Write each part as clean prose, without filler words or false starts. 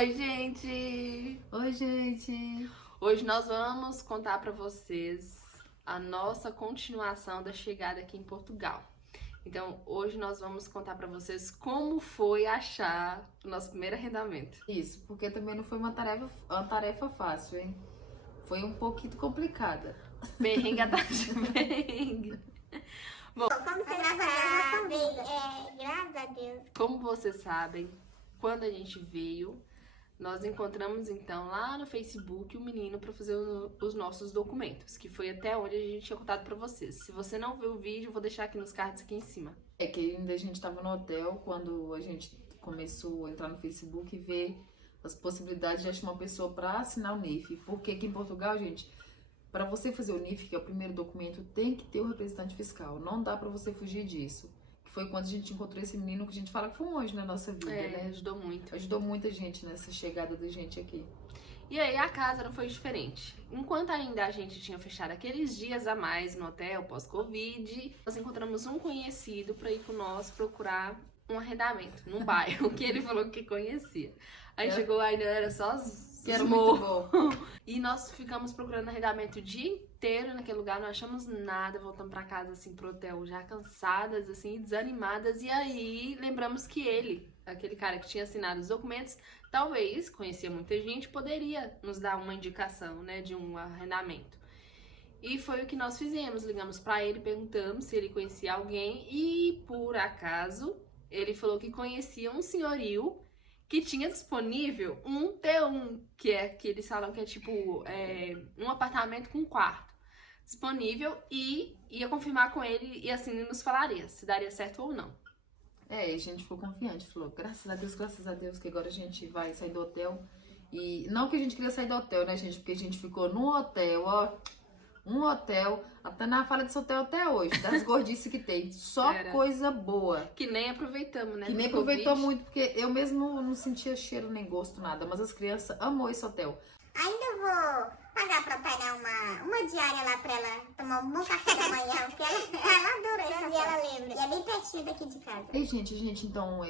Oi, gente! Oi, gente! Hoje nós vamos contar pra vocês a nossa continuação da chegada aqui em Portugal. Então, hoje nós vamos contar pra vocês como foi achar o nosso primeiro arrendamento. Isso, porque também não foi uma tarefa fácil, hein? Foi um pouquinho complicada. Perrengue atrás de perrengue. Como vocês sabem, graças a Deus. Como vocês sabem, quando a gente veio, nós encontramos então lá no Facebook um menino para fazer os nossos documentos, que foi até onde a gente tinha contado para vocês. Se você não viu o vídeo, eu vou deixar aqui nos cards aqui em cima. É que ainda a gente estava no hotel quando a gente começou a entrar no Facebook e ver as possibilidades de achar uma pessoa para assinar o NIF. Porque aqui em Portugal, gente, para você fazer o NIF, que é o primeiro documento, tem que ter o representante fiscal. Não dá para você fugir disso. Que foi quando a gente encontrou esse menino que a gente fala que foi um anjo na nossa vida, né? Ajudou muito. Ajudou muita gente nessa chegada da gente aqui. E aí a casa não foi diferente. Enquanto ainda a gente tinha fechado aqueles dias a mais no hotel pós-Covid, nós encontramos um conhecido para ir com nós procurar um arrendamento num bairro que ele falou que conhecia. Aí chegou, ainda era só Que era muito bom. E nós ficamos procurando arrendamento o dia inteiro naquele lugar, não achamos nada, voltamos pra casa, assim, pro hotel, já cansadas, assim, desanimadas. E aí, lembramos que ele, aquele cara que tinha assinado os documentos, talvez, conhecia muita gente, poderia nos dar uma indicação, né, de um arrendamento. E foi o que nós fizemos, ligamos pra ele, perguntamos se ele conhecia alguém e, por acaso, ele falou que conhecia um senhorio que tinha disponível um T1, que é que eles falam que é tipo um apartamento com quarto disponível, e ia confirmar com ele e assim ele nos falaria se daria certo ou não. É, e a gente ficou confiante, falou, graças a Deus, que agora a gente vai sair do hotel. E não que a gente queria sair do hotel, né, gente? Porque a gente ficou no hotel, ó, um hotel, até na fala desse hotel até hoje, das gordices que tem, só coisa boa. Que nem aproveitamos, né? Que nem aproveitou muito, porque eu mesmo não sentia cheiro nem gosto, nada, mas as crianças amou esse hotel. Ainda vou pagar pra pagar uma diária lá pra ela tomar um bom café da manhã, porque ela adora isso e ela lembra. E é bem pertinho daqui de casa. E, gente, então,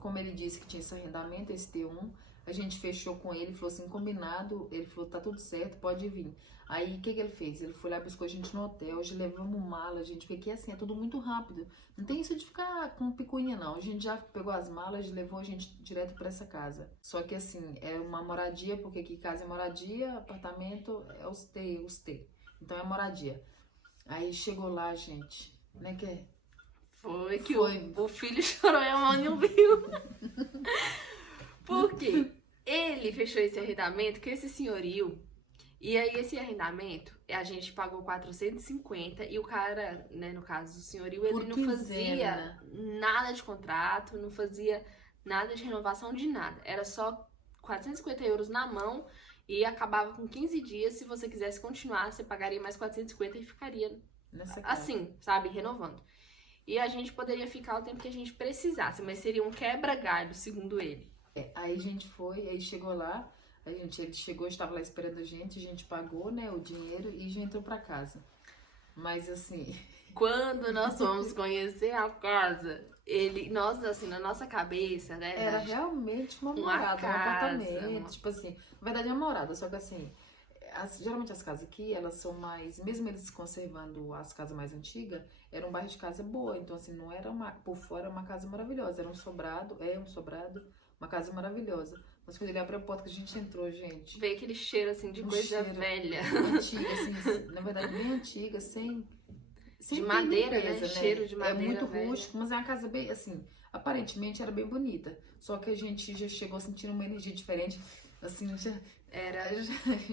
como ele disse que tinha esse arrendamento, esse T1, a gente fechou com ele, falou assim, combinado, ele falou, tá tudo certo, pode vir. Aí, o que ele fez? Ele foi lá, buscou a gente no hotel, hoje levamos mala, gente, porque aqui assim, é tudo muito rápido. Não tem isso de ficar com picuinha, não. A gente já pegou as malas e levou a gente direto pra essa casa. Só que assim, é uma moradia, porque aqui casa é moradia, apartamento é os T. Então é moradia. Aí chegou lá, gente, né, que Foi que o filho chorou e a mãe não viu. Por quê? Ele fechou esse arrendamento com esse senhorio. E aí esse arrendamento, a gente pagou 450 e o cara, né, no caso do senhorio, ele não fazia nada de contrato, não fazia nada de renovação de nada. Era só 450 euros na mão e acabava com 15 dias. Se você quisesse continuar, você pagaria mais 450 e ficaria assim, sabe, renovando. E a gente poderia ficar o tempo que a gente precisasse, mas seria um quebra-galho, segundo ele. Aí a gente foi, aí chegou lá, ele chegou, estava lá esperando a gente pagou, né, o dinheiro e já entrou pra casa. Mas assim... Quando nós fomos conhecer a casa, nós, assim, na nossa cabeça, né? Era realmente uma morada, um apartamento, tipo assim, na verdade é uma morada, só que assim, geralmente as casas aqui, elas são mais, mesmo eles conservando as casas mais antigas, era um bairro de casa boa, então assim, não era por fora uma casa maravilhosa, era um sobrado, uma casa maravilhosa. Mas quando ele abriu a porta que a gente entrou, gente... Veio aquele cheiro, assim, de coisa velha. Antiga, assim, na verdade bem antiga, sem de madeira, limpeza, né? Cheiro de madeira. É muito velha. rústico, mas é uma casa bem, assim, aparentemente era bem bonita. Só que a gente já chegou sentindo uma energia diferente, assim,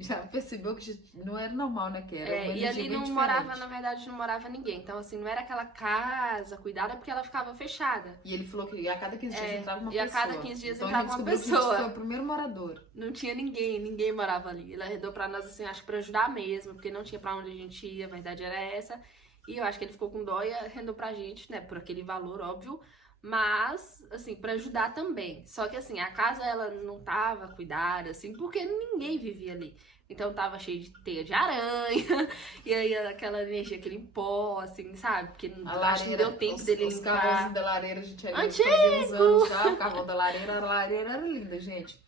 já percebeu que não era normal, né? Que era e ali não morava, na verdade, não morava ninguém. Então, assim, não era aquela casa cuidada porque ela ficava fechada. E ele falou que a cada 15 dias entrava uma pessoa. E a cada 15 dias então, entrava uma pessoa. Que a gente foi o primeiro morador. Não tinha ninguém morava ali. Ele arredou pra nós, assim, acho que pra ajudar mesmo, porque não tinha pra onde a gente ir, a verdade era essa. E eu acho que ele ficou com dó e arrendou pra gente, né, por aquele valor, óbvio. Mas, assim, pra ajudar também. Só que, assim, a casa, ela não tava cuidada, assim, porque ninguém vivia ali. Então tava cheio de teia de aranha, e aí aquela energia, aquele pó, assim, sabe? Porque acho que não deu tempo dele limpar. Os carvões da lareira, a gente Antigo! fazia uns anos já, o carvão da lareira, a lareira era linda, gente.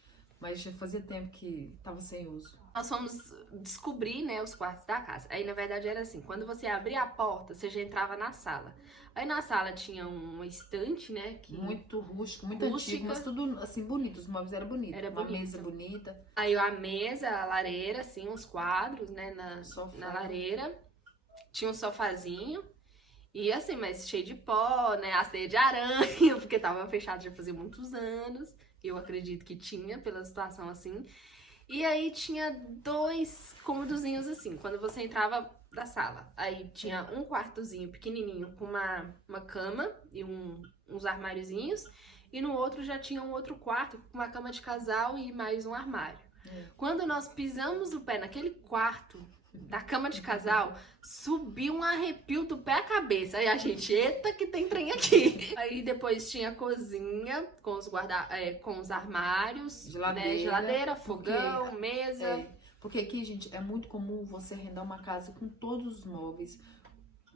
mas já fazia tempo que tava sem uso. Nós fomos descobrir, né, os quartos da casa. Aí, na verdade, era assim, quando você abria a porta, você já entrava na sala. Aí, na sala tinha uma estante, né, que... Muito rústico, muito antigo, mas tudo, assim, bonito. Os móveis eram bonitos. Era uma bonito. mesa bonita. Aí, a mesa, a lareira, assim, uns quadros, né, Sofá. na lareira. Tinha um sofazinho. E assim, mas cheio de pó, né, a teia de aranha, porque tava fechado já fazia muitos anos. Eu acredito que tinha, pela situação assim. E aí tinha 2 cômodozinhos assim, quando você entrava da sala. Aí tinha um quartozinho pequenininho com uma cama e uns armáriozinhos. E no outro já tinha um outro quarto com uma cama de casal e mais um armário. Quando nós pisamos o pé naquele quarto da cama de casal, subiu um arrepio do pé à cabeça. Aí a gente, eita que tem trem aqui. Aí depois tinha a cozinha com os armários, geladeira, fogão, mesa. Porque aqui, gente, é muito comum você arrendar uma casa com todos os móveis,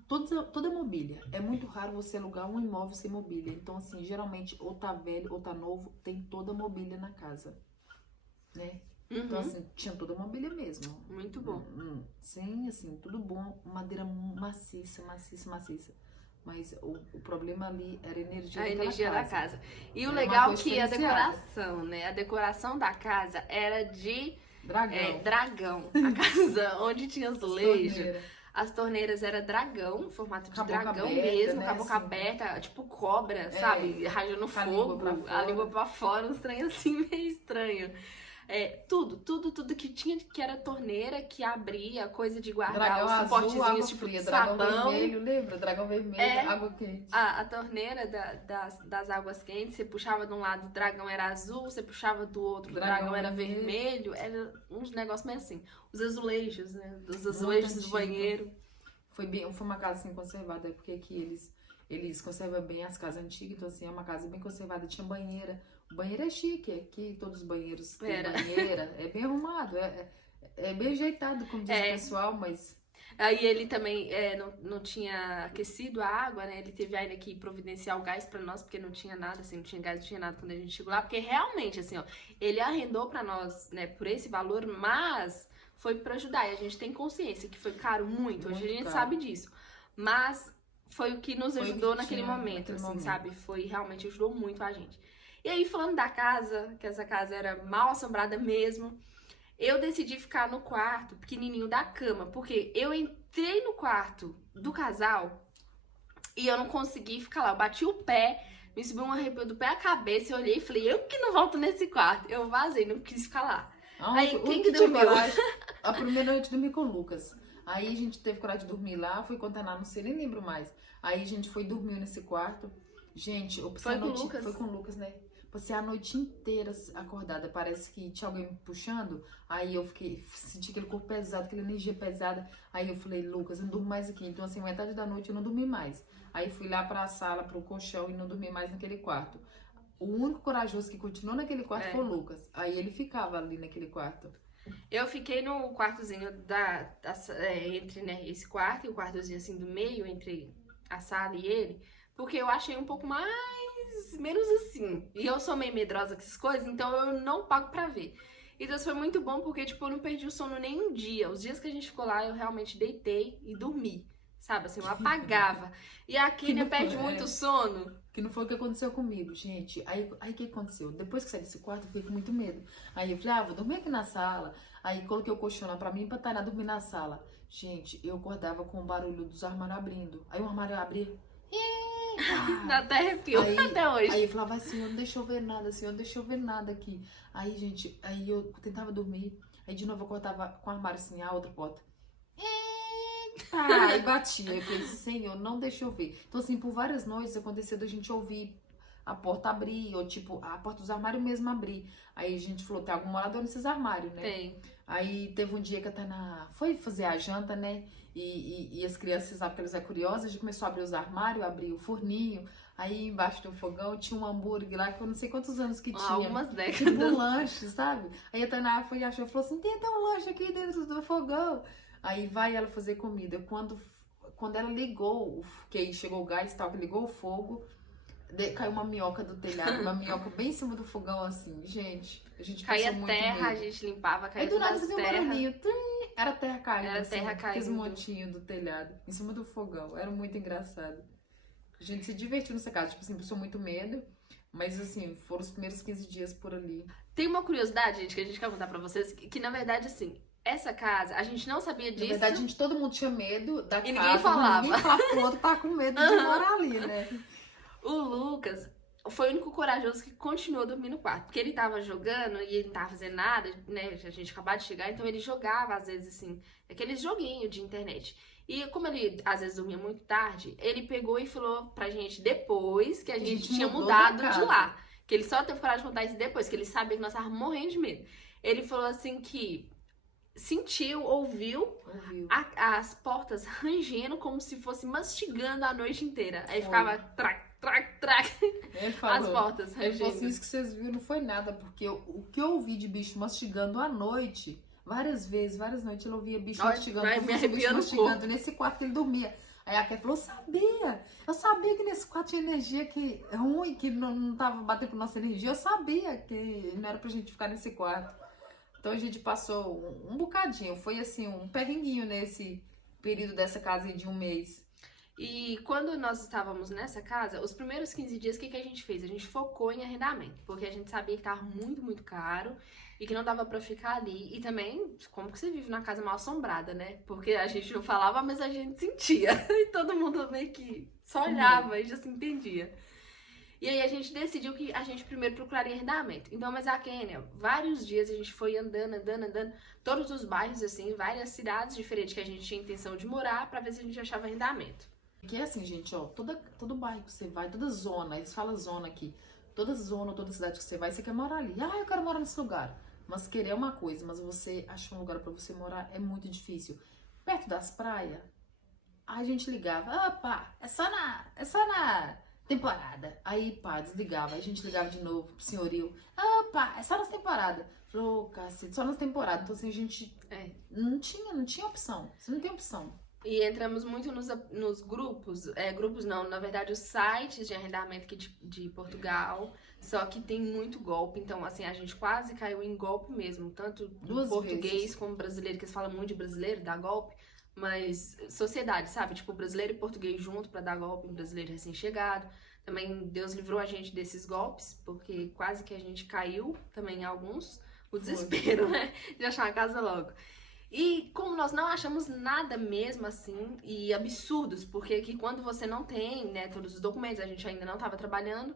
toda a mobília. É muito raro você alugar um imóvel sem mobília. Então, assim, geralmente, ou tá velho ou tá novo, tem toda a mobília na casa, né? Então, assim, tinha toda a mobília mesmo. Muito bom. Sim, assim, tudo bom. Madeira maciça. Mas o problema ali era a energia A energia da casa. E o Era legal uma coisa que a diferenciada. decoração, né? A decoração da casa era de Dragão. dragão. A casa onde tinha azulejo. Torneira. As torneiras era dragão, formato de Com a boca dragão aberta, mesmo, né, com a boca assim. aberta, tipo cobra, sabe? Rajando Com a língua fogo, pra a fora. língua pra fora, uns trem assim meio estranho. Tudo que tinha, que era torneira, que abria, coisa de guardar, Dragão os azul, suportezinhos, água tipo fria, de dragão sabão. vermelho, lembra? Dragão vermelho, água quente. A torneira das águas quentes, você puxava de um lado, o dragão era azul, você puxava do outro, o dragão era vermelho. Era uns negócios meio assim. Os azulejos, né? Os azulejos do banheiro. Foi uma casa assim conservada, porque aqui eles conservam bem as casas antigas, então assim, é uma casa bem conservada, tinha banheira. O banheiro é chique, aqui todos os banheiros têm banheira, é bem arrumado, é bem ajeitado, como diz o pessoal, mas... Aí ele também não tinha aquecido a água, né? Ele teve ainda que providenciar o gás pra nós, porque não tinha nada, assim, não tinha gás, não tinha nada quando a gente chegou lá, porque realmente, assim, ó, ele arrendou pra nós, né, por esse valor, mas foi pra ajudar, e a gente tem consciência que foi caro muito, hoje a gente sabe disso, mas foi o que nos ajudou naquele momento, assim, sabe? Foi, realmente ajudou muito a gente. E aí, falando da casa, que essa casa era mal assombrada mesmo, eu decidi ficar no quarto pequenininho da cama, porque eu entrei no quarto do casal e eu não consegui ficar lá. Eu bati o pé, me subiu um arrepio do pé à cabeça, eu olhei e falei, eu que não volto nesse quarto. Eu vazei, não quis ficar lá. Aí, quem que dormiu? A primeira noite eu dormi com o Lucas. Aí a gente teve coragem de dormir lá, foi com a Tainá, não sei, nem lembro mais. Aí a gente foi dormir nesse quarto. Gente, foi com o Lucas? Foi com o Lucas, né? Passei a noite inteira acordada, parece que tinha alguém me puxando, aí eu senti aquele corpo pesado, aquela energia pesada, aí eu falei, Lucas, eu não durmo mais aqui, então assim, metade da noite eu não dormi mais, aí fui lá pra sala, pro colchão e não dormi mais naquele quarto. O único corajoso que continuou naquele quarto foi o Lucas, aí ele ficava ali naquele quarto. Eu fiquei no quartozinho entre, né, esse quarto e o quartozinho assim do meio, entre a sala e ele, porque eu achei um pouco menos assim. E eu sou meio medrosa com essas coisas, então eu não pago pra ver. Então isso foi muito bom, porque tipo, eu não perdi o sono nem um dia. Os dias que a gente ficou lá, eu realmente deitei e dormi. Sabe, assim, eu apagava. E a Kênia perde muito sono. Que não foi o que aconteceu comigo, gente. Aí o que aconteceu? Depois que saí desse quarto, eu fiquei com muito medo. Aí eu falei, vou dormir aqui na sala. Aí coloquei o colchão lá pra mim e pra Tainá dormir na sala. Gente, eu acordava com o barulho dos armários abrindo. Aí o armário abria. Dá até arrepio até hoje. Aí eu falava assim, não deixa eu ver nada, Senhor, não deixa eu ver nada aqui. Aí, gente, aí eu tentava dormir. Aí de novo eu acordava com o armário assim, a outra porta. Aí batia. Eu falei, Senhor, não deixa eu ver. Então, assim, por várias noites aconteceu da gente ouvir a porta abrir, ou tipo, a porta dos armários mesmo abrir. Aí a gente falou, tem algum morador nesses armários, né? Tem. Aí teve um dia que a Tainá foi fazer a janta, né? E as crianças, sabe que elas são curiosas, a gente começou a abrir os armários, abrir o forninho. Aí embaixo do fogão tinha um hambúrguer lá, que eu não sei quantos anos que tinha. Algumas décadas. Tipo um lanche, sabe? Aí a Tainá foi e achou, falou assim, tem até um lanche aqui dentro do fogão. Aí vai ela fazer comida. Quando ela ligou, que aí chegou o gás e tal, que ligou o fogo, Caiu uma minhoca do telhado, uma minhoca bem em cima do fogão, assim. Gente, a gente Caía passou muito terra, a medo. gente limpava, caía Aí do tudo nada as fazia um terras. barulhinho. Era terra caindo. Era assim, terra aqueles caindo. montinhos do telhado, em cima do fogão. Era muito engraçado. A gente se divertiu nessa casa. Tipo assim, passou muito medo. Mas assim, foram os primeiros 15 dias por ali. Tem uma curiosidade, gente, que a gente quer contar pra vocês, que na verdade, assim, essa casa, a gente não sabia disso. Na verdade, todo mundo tinha medo da casa. ninguém falava. Mas ninguém falava que o outro tá com medo de morar ali, né? O Lucas foi o único corajoso que continuou dormindo no quarto. Porque ele tava jogando e ele não tava fazendo nada, né? A gente acabou de chegar, então ele jogava, às vezes, assim, aqueles joguinhos de internet. E como ele, às vezes, dormia muito tarde, ele pegou e falou pra gente depois que a gente tinha mudou mudado da de casa. lá. Que ele só teve coragem de contar isso depois, que ele sabia que nós távamos morrendo de medo. Ele falou assim que sentiu, ouviu as portas rangendo como se fosse mastigando a noite inteira. Aí Foi. ficava trac, trac, trac, Ele as falou. portas Ele falou assim, rangendo. isso que vocês viram não foi nada, porque o que eu ouvi de bicho mastigando à noite, várias vezes, várias noites, ele ouvia bicho Olha, mastigando, vai como me se fosse bicho arrepiando o mastigando nesse quarto que ele dormia. Aí a Ké falou, eu sabia que nesse quarto tinha energia que é ruim, que não tava batendo com nossa energia, eu sabia que não era pra gente ficar nesse quarto. Então a gente passou um bocadinho, foi assim, um perrenguinho nesse período dessa casa aí de um mês. E quando nós estávamos nessa casa, os primeiros 15 dias, o que a gente fez? A gente focou em arrendamento, porque a gente sabia que tava muito, muito caro e que não dava pra ficar ali. E também, como que você vive na casa mal assombrada, né? Porque a gente não falava, mas a gente sentia. E todo mundo meio que só olhava e já se entendia. E aí a gente decidiu que a gente primeiro procuraria arrendamento. Então, mas a Kênia, vários dias a gente foi andando, todos os bairros, assim, várias cidades diferentes que a gente tinha intenção de morar, pra ver se a gente achava arrendamento. Porque é assim, gente, ó, todo bairro que você vai, toda zona, eles falam zona aqui, toda zona, toda cidade que você vai, você quer morar ali. Ah, eu quero morar nesse lugar. Mas querer é uma coisa, mas você achar um lugar pra você morar é muito difícil. Perto das praias, a gente ligava, opa, é só na temporada. Aí, pá, desligava, aí a gente ligava de novo pro senhorio, opa, é só nas temporadas. Falou, cacete, só nas temporadas. Então assim, a gente não tinha opção, você não tem opção. E entramos muito nos grupos, grupos não, na verdade os sites de arrendamento aqui de Portugal, só que tem muito golpe, então assim, a gente quase caiu em golpe mesmo, tanto Duas português vezes. como brasileiro, que eles falam muito de brasileiro, dá golpe, mas sociedade, sabe? Tipo, brasileiro e português junto pra dar golpe, um brasileiro recém-chegado. Também Deus livrou a gente desses golpes, porque quase que a gente caiu também em alguns, o desespero, né? De achar a casa logo. E como nós não achamos nada mesmo assim, e absurdos, porque aqui quando você não tem, né, todos os documentos, a gente ainda não estava trabalhando,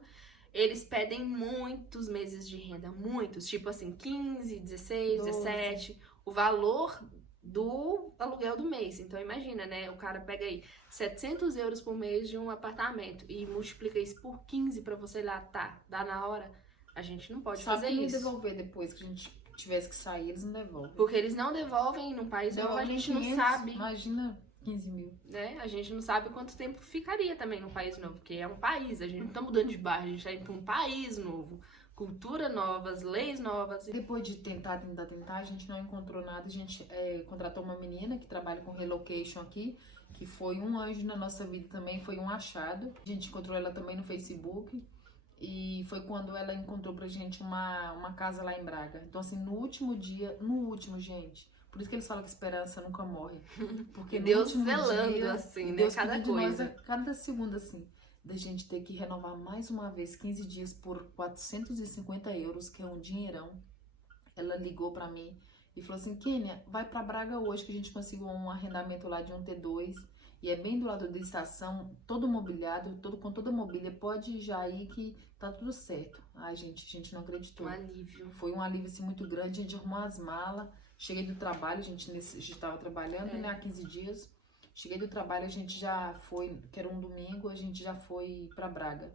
eles pedem muitos meses de renda, muitos, tipo assim, 15, 16, 17, o valor do aluguel do mês. Então imagina, né, o cara pega aí 700 euros por mês de um apartamento e multiplica isso por 15 pra você lá, dá na hora, a gente não pode fazer isso. Devolver depois que a gente tivesse que sair, eles não devolvem. Porque eles não devolvem num país novo, a gente não 500, sabe. Imagina 15 mil. Né? A gente não sabe quanto tempo ficaria também num país novo, porque é um país, a gente não tá mudando de bairro, a gente tá indo pra um país novo, cultura novas, leis novas. Depois de tentar, a gente não encontrou nada, a gente contratou uma menina que trabalha com relocation aqui, que foi um anjo na nossa vida também, foi um achado. A gente encontrou ela também no Facebook. E foi quando ela encontrou pra gente uma casa lá em Braga. Então, assim, no último, gente. Por isso que eles falam que esperança nunca morre. Porque no Deus último zelando, dia, assim, né? Deus Cada cuida de nós coisa. cada segundo, assim. Da gente ter que renovar mais uma vez 15 dias por 450 euros, que é um dinheirão. Ela ligou pra mim e falou assim, Kênia, vai pra Braga hoje que a gente conseguiu um arrendamento lá de um T2. E é bem do lado da estação, todo mobiliado, com toda a mobília. Pode ir já aí que tá tudo certo. Ai, gente, a gente não acreditou. Um alívio. Foi um alívio assim, muito grande. A gente arrumou as malas. Cheguei do trabalho, a gente tava trabalhando, né, há 15 dias. Cheguei do trabalho, a gente já foi, que era um domingo, a gente já foi pra Braga.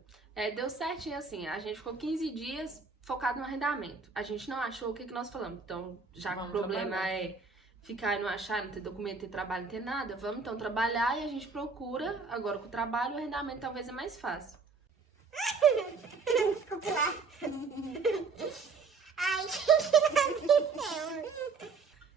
Deu certinho assim, a gente ficou 15 dias focado no arrendamento. A gente não achou o que nós falamos. Então, já que o problema trabalhar. Ficar e não achar, não ter documento, ter trabalho, não ter nada, vamos então trabalhar e a gente procura. Agora com o trabalho, o arrendamento talvez é mais fácil. Desculpa lá. Ai, que nós fizemos?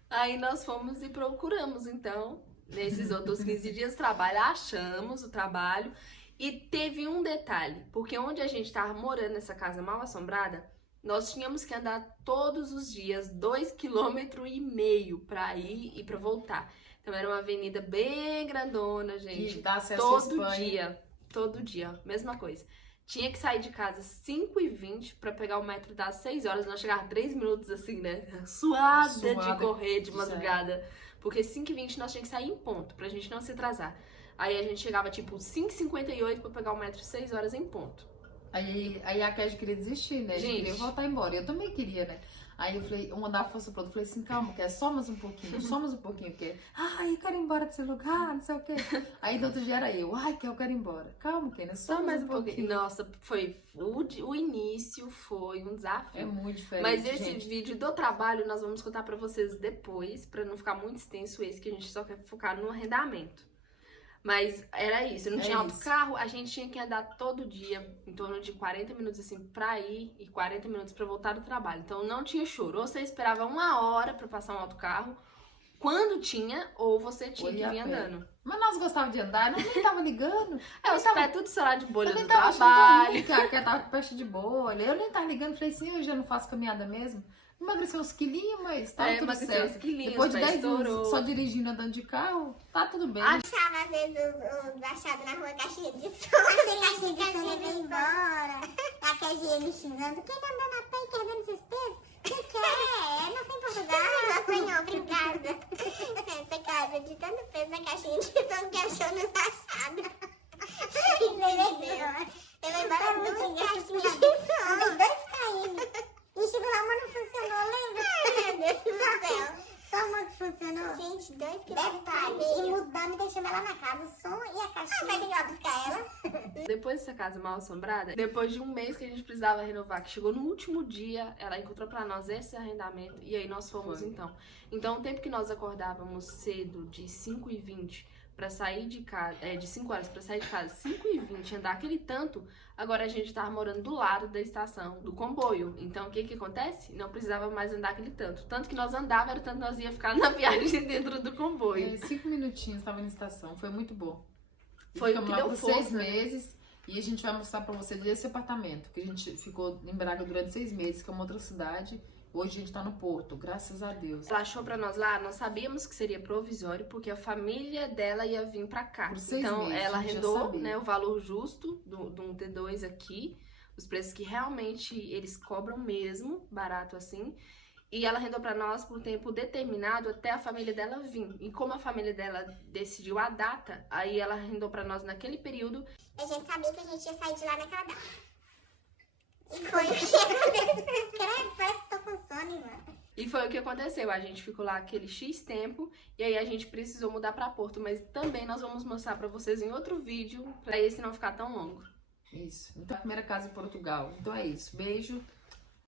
Aí nós fomos e procuramos, então, nesses outros 15 dias, trabalho, achamos o trabalho. E teve um detalhe, porque onde a gente tava morando nessa casa mal assombrada, nós tínhamos que andar todos os dias 2,5 km pra ir e pra voltar. Então era uma avenida bem grandona, gente. E dá acesso à Todo dia, mesma coisa. Tinha que sair de casa às 5h20 pra pegar o metro das 6 horas. Nós chegávamos 3 minutos assim, né? Suada de correr de madrugada. Porque 5h20 nós tínhamos que sair em ponto, pra gente não se atrasar. Aí a gente chegava tipo 5h58 pra pegar o metro 6 horas em ponto. Aí a Kézia queria desistir, né? Gente. Queria voltar embora. Eu também queria, né? Aí eu falei, uma dava força pro outro. Falei assim, calma, que é só mais um pouquinho, porque ai, eu quero ir embora desse lugar, não sei o quê. Aí do outro dia era ai, que eu quero ir embora. Calma, Kênia, só mais um pouquinho. Nossa, foi o início foi um desafio. É muito diferente. Mas esse gente. vídeo do trabalho nós vamos contar pra vocês depois, pra não ficar muito extenso esse, que a gente só quer focar no arrendamento. Mas era isso, não tinha autocarro, a gente tinha que andar todo dia, em torno de 40 minutos assim pra ir e 40 minutos pra voltar do trabalho. Então não tinha choro, ou você esperava 1 hora pra passar um autocarro, quando tinha, ou você tinha que vir andando. Mas nós gostávamos de andar, não nem tava ligando. Os pés tudo estourado de bolha Eu do nem tava trabalho. que eu tava com peste de bolha. Eu nem tava ligando, falei assim, eu já não faço caminhada mesmo. Emagreceu uns quilinhos, mas tá tudo certo. Depois de 10 anos só dirigindo, andando de carro, tá tudo bem. Achava às vezes os achados na rua caixinha de som. Caixinha de som ia embora. A Kézia me xingando. Quem tá andando a pé e quer esses pesos? Que quer? Não sei em Portugal. Não, senhor, obrigada. Essa casa de tanto peso na caixinha de som que achou nos achados. Eu vou embora duas caixinhas de som. 2 caindo. E chegou lá, uma não funcionou, lembra? Meu Deus do céu. Só uma que funcionou. Gente, 2 que detalhe. E mudando e deixando ela na casa, o som e a caixinha. Vai ter que ir lá buscar ela. Depois dessa casa mal assombrada, depois de um mês que a gente precisava renovar, que chegou no último dia, ela encontrou pra nós esse arrendamento e aí nós fomos então. Então o tempo que nós acordávamos cedo, de 5h20 pra sair de casa, de 5 horas pra sair de casa, 5h20, andar aquele tanto, agora a gente tava morando do lado da estação, do comboio. Então o que que acontece? Não precisava mais andar aquele tanto. Tanto que nós andava, era tanto que nós ia ficar na viagem dentro do comboio. 5 minutinhos, tava na estação, foi muito bom. Foi o que deu força, 6 meses e a gente vai mostrar pra vocês esse apartamento, que a gente ficou em Braga durante 6 meses, que é uma outra cidade. Hoje a gente tá no Porto, graças a Deus. Ela achou pra nós lá, nós sabíamos que seria provisório, porque a família dela ia vir pra cá. Por 6 então meses, ela a gente já arrendou, sabia. né, o valor justo de um T2 aqui, os preços que realmente eles cobram mesmo, barato assim. E ela arrendou pra nós por tempo determinado até a família dela vir. E como a família dela decidiu a data, aí ela arrendou pra nós naquele período. A gente sabia que a gente ia sair de lá naquela data. E foi o que aconteceu. Credo, parece que tô com sono, mano. E foi o que aconteceu, a gente ficou lá aquele X tempo e aí a gente precisou mudar pra Porto, mas também nós vamos mostrar pra vocês em outro vídeo, pra esse não ficar tão longo. Isso. Então, a primeira casa em Portugal. Então é isso. Beijo.